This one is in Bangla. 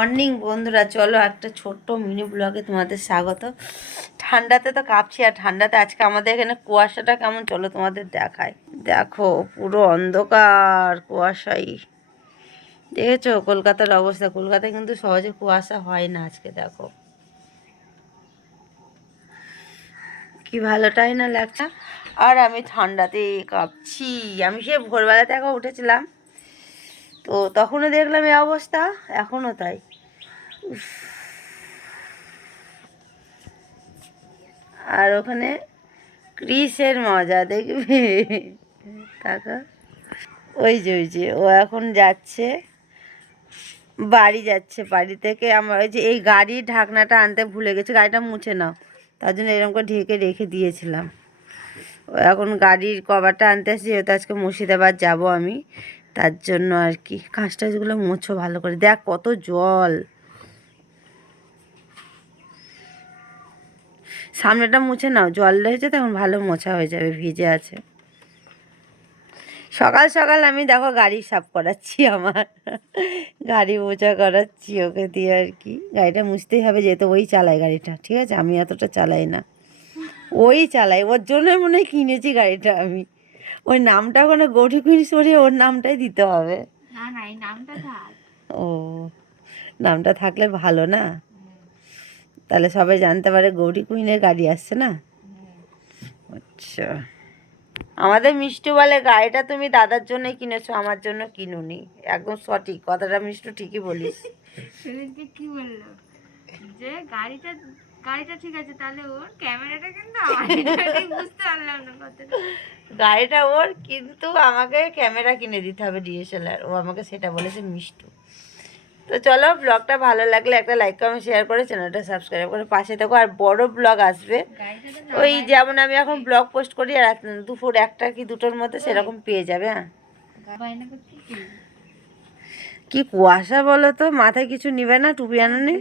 মর্নিং বন্ধুরা, চলো একটা ছোট্ট মিনি ব্লগে তোমাদের স্বাগত। ঠান্ডাতে তো কাঁপছি, আর ঠান্ডাতে আজকে আমাদের এখানে কুয়াশাটা কেমন, চলো তোমাদের দেখায় দেখো, পুরো অন্ধকার কুয়াশাই। দেখেছ কলকাতার অবস্থা? কলকাতায় কিন্তু সহজে কুয়াশা হয় না আজকে, দেখো। কি ভালোটাই না লাগছে আর আমি ঠান্ডাতে কাঁপছি। আমি সে ভোরবেলাতে একবার উঠেছিলাম। তো তখনও দেখলাম এই অবস্থা, এখনও তাই। আর ওখানে ক্রিসের মজা, দেখবে? টাকা ওই যে ওই যে, ও এখন যাচ্ছে, বাড়ি যাচ্ছে, বাড়ি থেকে আমার ওই যে, এই গাড়ির ঢাকনাটা আনতে ভুলে গেছে, গাড়িটা মুছে নাও। তার জন্য এরকম করে ঢেকে রেখে দিয়েছিলাম। ও এখন গাড়ির কভারটা আনতে আসছি যেহেতু আজকে মুর্শিদাবাদ যাব আমি। তার জন্য আর কি। কাঁচ টাচগুলো মোছো ভালো করে। দেখ কত জল। সামনেটা মুছে নাও। জল রয়েছে তখন ভালো মোছা হয়ে যাবে, ভিজে আছে। সকাল সকাল আমি দেখো গাড়ি সাফ করাচ্ছি আমার। গাড়ি মোছা করাচ্ছি ওকে দিয়ে আর কি। গাড়িটা মুছতেই হবে যেহেতু ওই চালায় গাড়িটা, ঠিক আছে? আমি এতটা চালাই না। ওই চালাই। ওর জন্য মনে হয় কিনেছি গাড়িটা আমি। ওই নামটা ওখানে গৌরী কুইন সরিয়ে ওর নামটাই দিতে হবে। না না এই নামটা থাক। ও নামটা থাকলে ভালো না? তাহলে সবাই জানতে পারে গৌরী কুইনের গাড়ি আসছে না? আচ্ছা। আমাদের মিষ্টু বলে গাড়িটা তুমি দাদার জন্যই কিনেছো আমার জন্য কিনুনি। একদম সঠিক কথাটা মিষ্টু ঠিকই বলিস। কি বলল? যে গাড়িটা গাড়িটা ঠিক আছে তাহলে ওর ক্যামেরাটা কিন্তু আমার বুঝতে গাড়িটা ওর কিন্তু আমাকে ক্যামেরা কিনে দিতে হবে ডিএসএলআর। ও আমাকে সেটা বলেছে মিষ্টু। তো চলো ব্লগটা ভালো লাগলে একটা লাইক কমেন্ট শেয়ার করে চ্যানেলটা সাবস্ক্রাইব করে পাশে থাকো। আর বড় ব্লগ আসবে। ওই যেমন আমি এখন ব্লগ পোস্ট করি আর দুপুর একটা কি দুটোর মধ্যে সেরকম পেয়ে যাবে হ্যাঁ। কি? কি কুয়াশা বলো তো? মাথায় কিছু নিবে না টুপি আনো নি